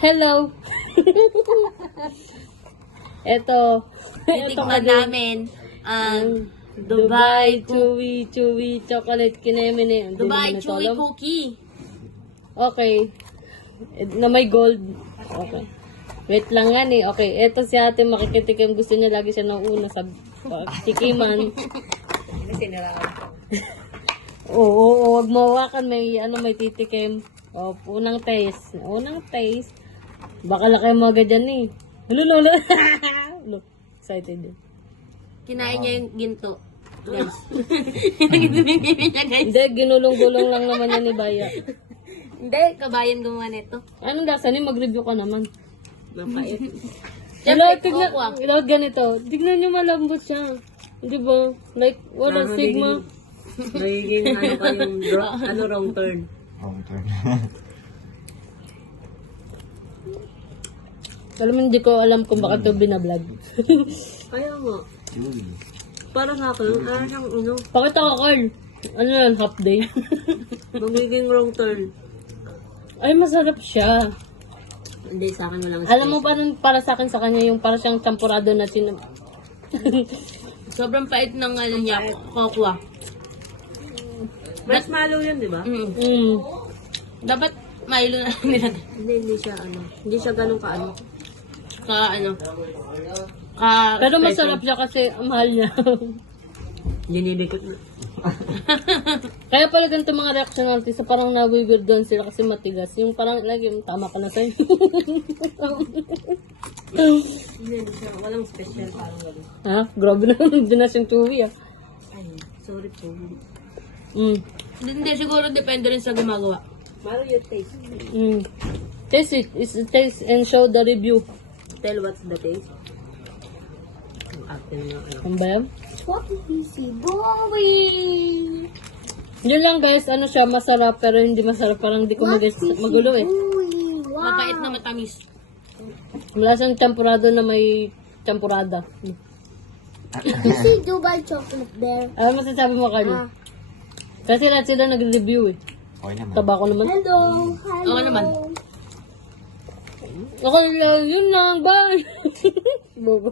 Hello. Ito Titikman namin ang Dubai Chewy Chocolate Kinemine. Dubai Chewy Cookie. Okay. Na may gold. Okay. Wait lang nga eh. Okay, eto si ate makikitikim. Gusto niya lagi siya nauna sa tikiman. Oo, wag mo hawakan. May titikim. O, unang taste. Baka lakay mo agad yan eh. Lolo. Excited din. Kinain niya yung ginto. Guys. Guys. Hindi, ginulong-gulong lang naman yan ni Baya. Hindi, kabayan gumawa nito. Anong lasa ni? Mag-review ka naman. Mapait. Hello, tignan. Hello, ganito. Tignan nyo malambot siya. Di ba? Like, wala stigma. Magiging ano pa yung wrong turn. Wrong turn. Alam mo, hindi ko alam kung bakit ito binablog. Kaya mo. Para sa akin, siyang Pakita ka, Carl. Ano yan, half day? magiging wrong turn. Ay, masarap siya. Hindi, sa akin walang Alam mo, parang para sa akin sa kanya, yung para siyang champurado na sobrang pait ng ano niya, kokwa. Marshmallow yun, di ba? Dapat Milo na nila. Hindi siya Hindi siya ganun ka Pero masarap siya kasi mahal niya. Ginibigot na. Kaya pala ganito mga reaction natin sa parang nawiwirdoan sila kasi matigas. Yung parang lagi, tama ka na sa'yo. Hindi siya, walang special parang gano'n. Ha? Grabe na, hindi na siyang chewy ah. Ay, sorry po. Hindi, siguro depende rin sa gumagawa. Maro your taste. Taste it. It's a taste and show the review. Tell what's the taste. Ang atin na Ang ba yan? What is he doing? Yun lang guys, ano siya, masarap pero hindi masarap. Parang hindi ko magulo eh. Mapait na matamis. Wala siyang champurado na may champurada. You see Dubai chocolate there. Ano masasabi mo, Carly? Kasi lahat sila nag-review eh. Okay naman. Taba ko naman. Hello. Hello. Oo naman. Okay lang, yun lang, bye! Bobo.